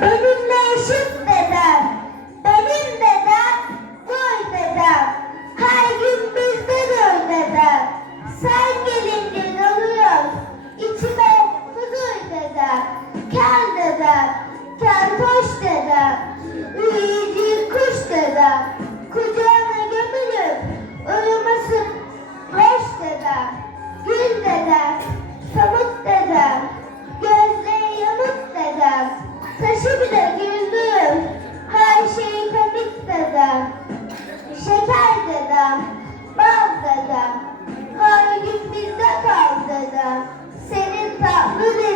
Benim Neşet dedem. Benim dedem Göy dedem. Her gün bizde Göy dedem. Sen gelince doluyor. İçime Kuzuy dedem. Kel Amen.